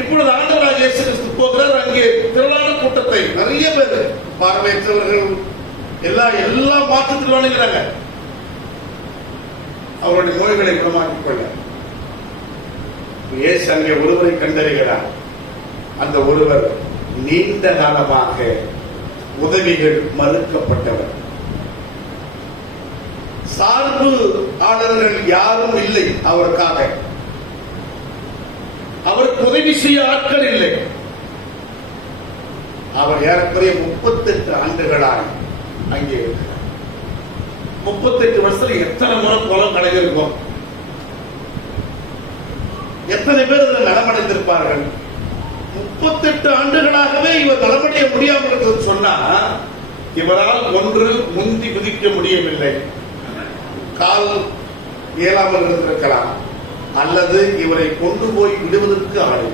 இப்பொழுது ஆண்டவராக இயேசு கிறிஸ்து போகிறார். அங்கே திரளான கூட்டத்தை, நிறைய பேர், பார்வையற்றவர்கள், எல்லா மாற்றத்தில் வணங்குறாங்க அவருடைய நோய்களை குணமாக்கிக் கொள்ள. இயேசு அங்கே ஒருவரை கண்டறிகிறார். அந்த ஒருவர் நீண்ட காலமாக உதவிகள் மறுக்கப்பட்டவர். சார்பு ஆளர்கள் யாரும் இல்லை அவருக்காக. அவருக்கு உதவி செய்ய ஆட்கள் இல்லை. அவர் ஏறக்குறைய 38 ஆண்டுகளாக அங்கே இருக்கிறார். 38 வருஷத்துல எத்தனை முறை குளம் கலைஞ்சிருக்கும், எத்தனை பேர் அதில் நலமடைந்திருப்பார்கள். 38 ஆண்டுகளாகவே இவர் நலமடைய முடியாமல் இருக்கிறது சொன்னா, இவரால் ஒன்று முந்தி குதிக்க முடியவில்லை, கால் இயலாமல் இருந்திருக்கலாம், அல்லது இவரை கொண்டு போய் விடுவதற்கு ஆள்